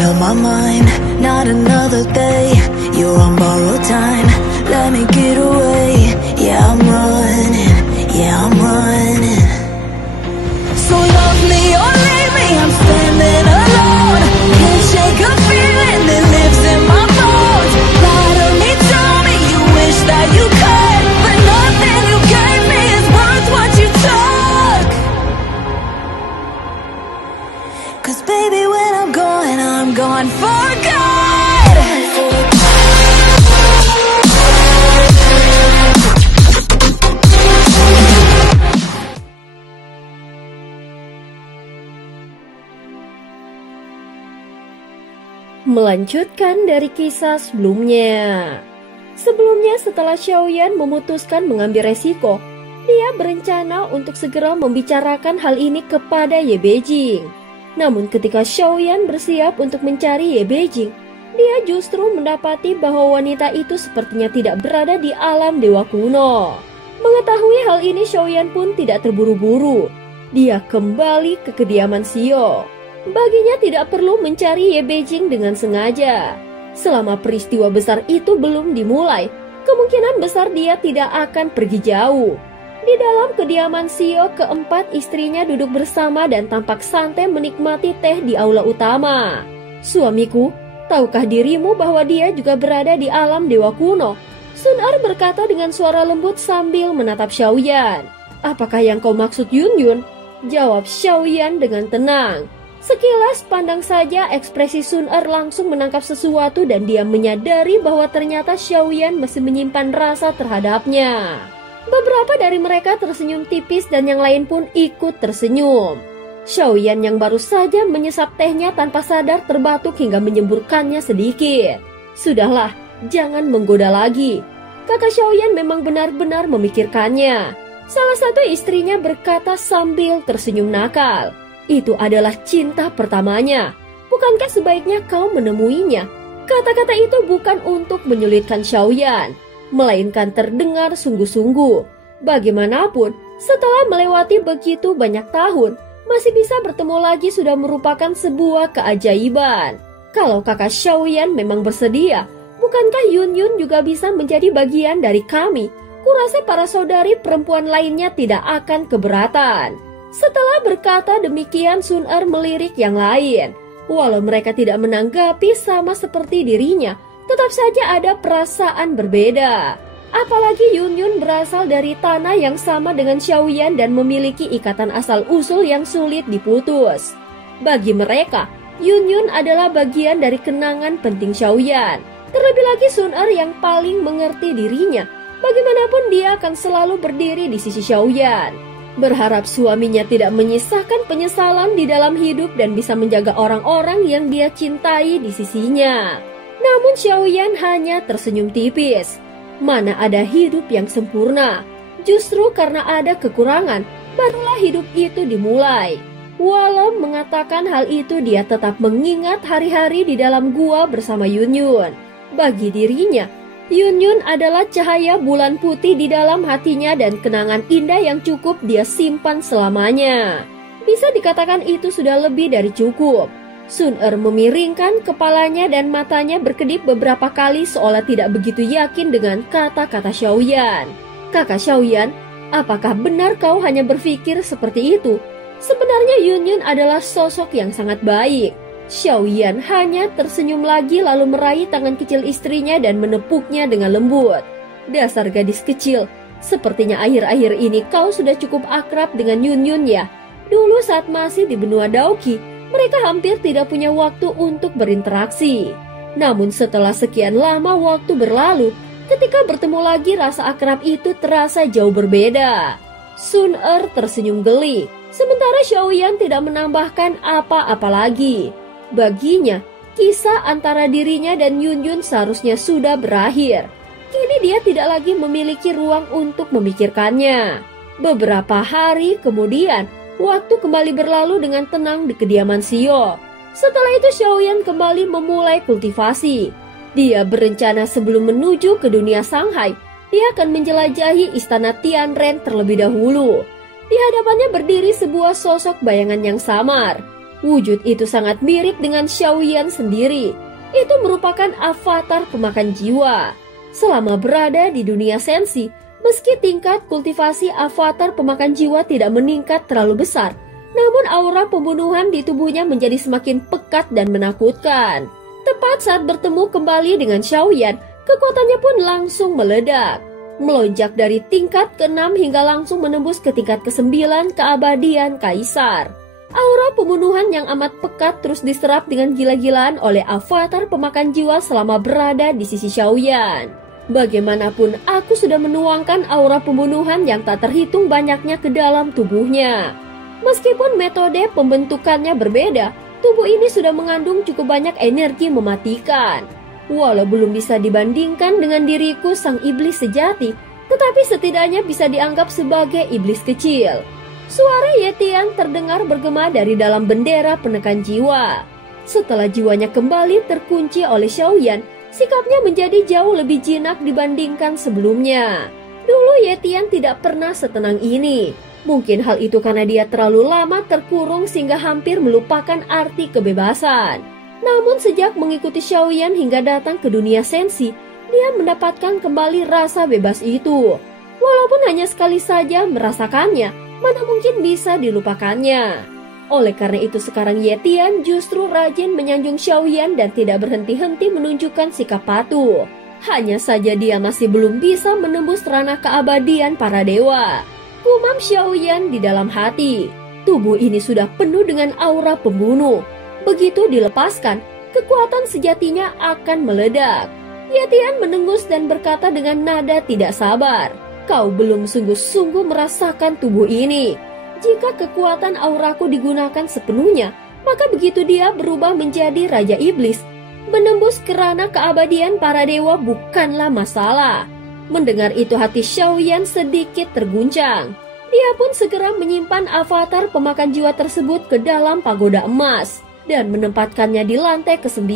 made up my mind, not another day. You're on borrowed time, let me get away. Yeah, I'm running, yeah, I'm running. So love me or leave me, I'm standing alone. Can't shake a feeling that lives in my bones. Lie to me, tell me you wish that you could, but nothing you gave me is worth what you took. Cause baby, when I'm gone for good. Melanjutkan dari kisah sebelumnya. Sebelumnya setelah Xiaoyan memutuskan mengambil resiko, dia berencana untuk segera membicarakan hal ini kepada Ye Beijing. Namun ketika Xiaoyan bersiap untuk mencari Ye Beijing, dia justru mendapati bahwa wanita itu sepertinya tidak berada di alam dewa kuno. Mengetahui hal ini, Xiaoyan pun tidak terburu-buru. Dia kembali ke kediaman Xiao. Baginya tidak perlu mencari Ye Beijing dengan sengaja. Selama peristiwa besar itu belum dimulai, kemungkinan besar dia tidak akan pergi jauh. Di dalam kediaman Xiao, keempat istrinya duduk bersama dan tampak santai menikmati teh di aula utama. Suamiku, tahukah dirimu bahwa dia juga berada di alam dewa kuno? Sun Er berkata dengan suara lembut sambil menatap Xiaoyan. Apakah yang kau maksud, Yun Yun? Jawab Xiaoyan dengan tenang. Sekilas pandang saja ekspresi Sun Er langsung menangkap sesuatu dan dia menyadari bahwa ternyata Xiaoyan masih menyimpan rasa terhadapnya. Beberapa dari mereka tersenyum tipis dan yang lain pun ikut tersenyum. Xiaoyan yang baru saja menyesap tehnya tanpa sadar terbatuk hingga menyemburkannya sedikit. Sudahlah, jangan menggoda lagi. Kakak Xiaoyan memang benar-benar memikirkannya. Salah satu istrinya berkata sambil tersenyum nakal. Itu adalah cinta pertamanya. Bukankah sebaiknya kau menemuinya? Kata-kata itu bukan untuk menyulitkan Xiaoyan, melainkan terdengar sungguh-sungguh. Bagaimanapun, setelah melewati begitu banyak tahun, masih bisa bertemu lagi sudah merupakan sebuah keajaiban. Kalau kakak Xiaoyan memang bersedia, bukankah Yun Yun juga bisa menjadi bagian dari kami? Kurasa para saudari perempuan lainnya tidak akan keberatan. Setelah berkata demikian, Sun Er melirik yang lain. Walau mereka tidak menanggapi sama seperti dirinya, tetap saja ada perasaan berbeda. Apalagi Yun Yun berasal dari tanah yang sama dengan Xiaoyan dan memiliki ikatan asal-usul yang sulit diputus. Bagi mereka, Yun Yun adalah bagian dari kenangan penting Xiaoyan. Terlebih lagi Sun Er yang paling mengerti dirinya. Bagaimanapun dia akan selalu berdiri di sisi Xiaoyan. Berharap suaminya tidak menyisakan penyesalan di dalam hidup dan bisa menjaga orang-orang yang dia cintai di sisinya. Namun Xiaoyan hanya tersenyum tipis. Mana ada hidup yang sempurna? Justru karena ada kekurangan, barulah hidup itu dimulai. Walau mengatakan hal itu, dia tetap mengingat hari-hari di dalam gua bersama Yun Yun. Bagi dirinya, Yun Yun adalah cahaya bulan putih di dalam hatinya dan kenangan indah yang cukup dia simpan selamanya. Bisa dikatakan itu sudah lebih dari cukup. Sun Er memiringkan kepalanya dan matanya berkedip beberapa kali seolah tidak begitu yakin dengan kata-kata Xiaoyan. Kakak Xiaoyan, apakah benar kau hanya berpikir seperti itu? Sebenarnya Yun Yun adalah sosok yang sangat baik. Xiaoyan hanya tersenyum lagi lalu meraih tangan kecil istrinya dan menepuknya dengan lembut. Dasar gadis kecil, sepertinya akhir-akhir ini kau sudah cukup akrab dengan Yun Yun ya. Dulu saat masih di benua Daoqi, mereka hampir tidak punya waktu untuk berinteraksi. Namun setelah sekian lama waktu berlalu, ketika bertemu lagi rasa akrab itu terasa jauh berbeda. Sun Er tersenyum geli, sementara Xiaoyan tidak menambahkan apa-apa lagi. Baginya, kisah antara dirinya dan Yun Yun seharusnya sudah berakhir. Kini dia tidak lagi memiliki ruang untuk memikirkannya. Beberapa hari kemudian, waktu kembali berlalu dengan tenang di kediaman Xiao. Setelah itu Xiaoyan kembali memulai kultivasi. Dia berencana sebelum menuju ke dunia Shanghai, dia akan menjelajahi istana Tianren terlebih dahulu. Di hadapannya berdiri sebuah sosok bayangan yang samar. Wujud itu sangat mirip dengan Xiaoyan sendiri. Itu merupakan avatar pemakan jiwa. Selama berada di dunia sensi, meski tingkat kultivasi avatar pemakan jiwa tidak meningkat terlalu besar, namun aura pembunuhan di tubuhnya menjadi semakin pekat dan menakutkan. Tepat saat bertemu kembali dengan Xiaoyan, kekuatannya pun langsung meledak. Melonjak dari tingkat ke-6 hingga langsung menembus ke tingkat ke-9 keabadian Kaisar. Aura pembunuhan yang amat pekat terus diserap dengan gila-gilaan oleh avatar pemakan jiwa selama berada di sisi Xiaoyan. Bagaimanapun aku sudah menuangkan aura pembunuhan yang tak terhitung banyaknya ke dalam tubuhnya. Meskipun metode pembentukannya berbeda, tubuh ini sudah mengandung cukup banyak energi mematikan. Walau belum bisa dibandingkan dengan diriku sang iblis sejati, tetapi setidaknya bisa dianggap sebagai iblis kecil. Suara Yetian terdengar bergema dari dalam bendera penekan jiwa. Setelah jiwanya kembali terkunci oleh Xiaoyan, sikapnya menjadi jauh lebih jinak dibandingkan sebelumnya. Dulu Yetian tidak pernah setenang ini. Mungkin hal itu karena dia terlalu lama terkurung sehingga hampir melupakan arti kebebasan. Namun sejak mengikuti Xiaoyan hingga datang ke dunia sensi, dia mendapatkan kembali rasa bebas itu. Walaupun hanya sekali saja merasakannya, mana mungkin bisa dilupakannya. Oleh karena itu sekarang Yetian justru rajin menyanjung Xiaoyan dan tidak berhenti-henti menunjukkan sikap patuh. Hanya saja dia masih belum bisa menembus ranah keabadian para dewa. Gumam Xiaoyan di dalam hati. Tubuh ini sudah penuh dengan aura pembunuh. Begitu dilepaskan, kekuatan sejatinya akan meledak. Yetian mendengus dan berkata dengan nada tidak sabar, "Kau belum sungguh-sungguh merasakan tubuh ini. Jika kekuatan auraku digunakan sepenuhnya, maka begitu dia berubah menjadi Raja Iblis, menembus kerana keabadian para dewa bukanlah masalah." Mendengar itu hati Xiaoyan sedikit terguncang. Dia pun segera menyimpan avatar pemakan jiwa tersebut ke dalam pagoda emas dan menempatkannya di lantai ke-9.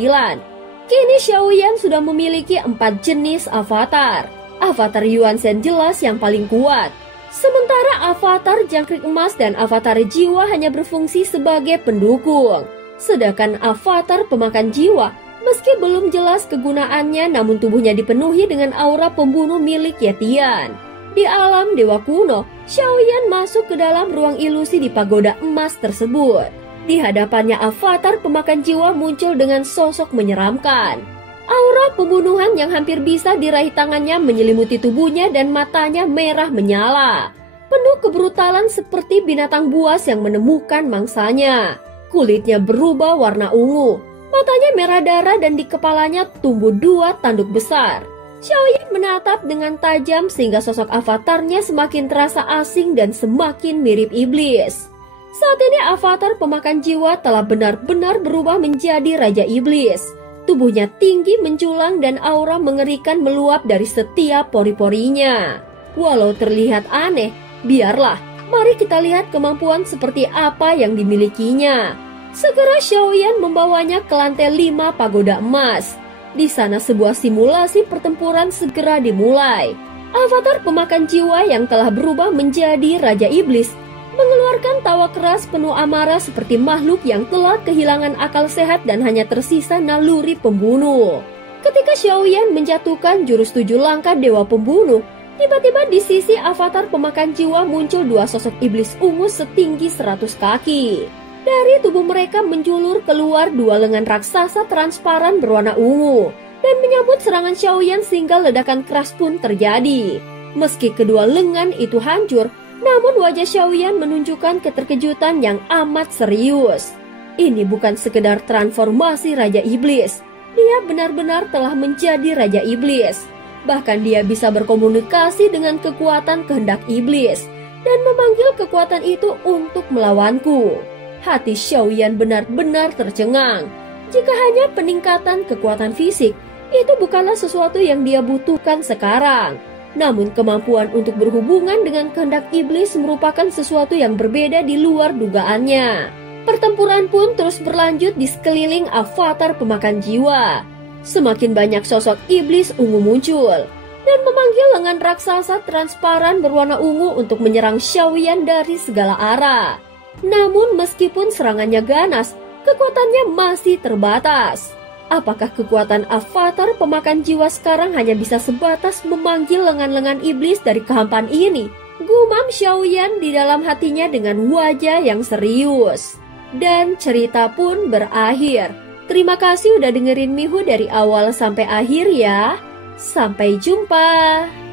Kini Xiaoyan sudah memiliki 4 jenis avatar. Avatar Yuan Shen jelas yang paling kuat. Sementara avatar jangkrik emas dan avatar jiwa hanya berfungsi sebagai pendukung. Sedangkan avatar pemakan jiwa, meski belum jelas kegunaannya, namun tubuhnya dipenuhi dengan aura pembunuh milik Yetian. Di alam dewa kuno, Xiaoyan masuk ke dalam ruang ilusi di pagoda emas tersebut. Di hadapannya avatar pemakan jiwa muncul dengan sosok menyeramkan. Aura pembunuhan yang hampir bisa diraih tangannya menyelimuti tubuhnya dan matanya merah menyala. Penuh kebrutalan seperti binatang buas yang menemukan mangsanya. Kulitnya berubah warna ungu, matanya merah darah dan di kepalanya tumbuh 2 tanduk besar. Xiaoyan menatap dengan tajam sehingga sosok avatarnya semakin terasa asing dan semakin mirip iblis. Saat ini avatar pemakan jiwa telah benar-benar berubah menjadi Raja Iblis. Tubuhnya tinggi menjulang dan aura mengerikan meluap dari setiap pori-porinya. Walau terlihat aneh, biarlah, mari kita lihat kemampuan seperti apa yang dimilikinya. Segera Xiaoyan membawanya ke lantai 5 pagoda emas. Di sana sebuah simulasi pertempuran segera dimulai. Avatar pemakan jiwa yang telah berubah menjadi Raja Iblis mengeluarkan tawa keras penuh amarah seperti makhluk yang telah kehilangan akal sehat dan hanya tersisa naluri pembunuh. Ketika Xiaoyan menjatuhkan jurus 7 langkah dewa pembunuh, tiba-tiba di sisi avatar pemakan jiwa muncul 2 sosok iblis ungu setinggi 100 kaki. Dari tubuh mereka menjulur keluar 2 lengan raksasa transparan berwarna ungu dan menyambut serangan Xiaoyan sehingga ledakan keras pun terjadi. Meski kedua lengan itu hancur, namun wajah Xiaoyan menunjukkan keterkejutan yang amat serius. Ini bukan sekedar transformasi Raja Iblis. Dia benar-benar telah menjadi Raja Iblis. Bahkan dia bisa berkomunikasi dengan kekuatan kehendak iblis dan memanggil kekuatan itu untuk melawanku. Hati Xiaoyan benar-benar tercengang. Jika hanya peningkatan kekuatan fisik, itu bukanlah sesuatu yang dia butuhkan sekarang. Namun kemampuan untuk berhubungan dengan kehendak iblis merupakan sesuatu yang berbeda di luar dugaannya. Pertempuran pun terus berlanjut di sekeliling avatar pemakan jiwa. Semakin banyak sosok iblis ungu muncul dan memanggil lengan raksasa transparan berwarna ungu untuk menyerang Xiaoyan dari segala arah. Namun meskipun serangannya ganas, kekuatannya masih terbatas. Apakah kekuatan avatar pemakan jiwa sekarang hanya bisa sebatas memanggil lengan-lengan iblis dari kehampaan ini? Gumam Xiaoyan di dalam hatinya dengan wajah yang serius. Dan cerita pun berakhir. Terima kasih udah dengerin Mihu dari awal sampai akhir ya. Sampai jumpa.